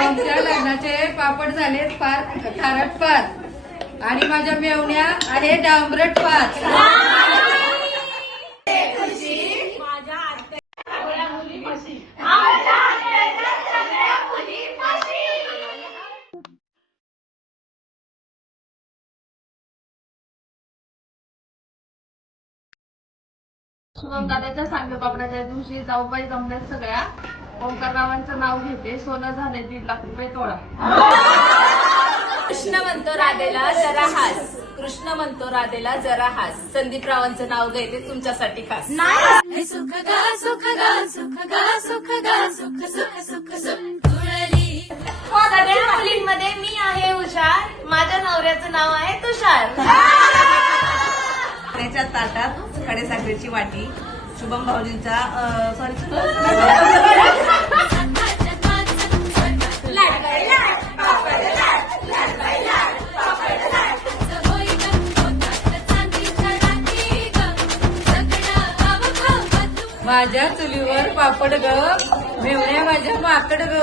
आमच्या लग्नाचे पापड झाले फार खारट पाच आणि माझ्या मेवण्या आहे डांबरट पाच. शुभम दादाच्या सांगे पापडाच्या दिवशी जाऊबाई जमल्यात सगळ्या. ओंकाररावांचं नाव घेते, सोनं झाले 1.5 लाख रुपये तोळा. कृष्ण म्हणतो राधेला जरा हास, कृष्ण म्हणतो राधेला जरा हास. संदीपरावांचं नाव घेते तुमच्यासाठी खास. सुख गा सुख गा सुख गा सुख गा सुख सुख सुख सुख जुळली. सगळ्या मुलींमध्ये मी आहे हुशार, माझ्या नवऱ्याचं नाव आहे तुषार. त्याच्या ताटात खडेसाखरेची वाटी. शुभम भाऊजींचा माझ्या चुलीवर पापड ग, मेवण्या माझ्या माकड ग.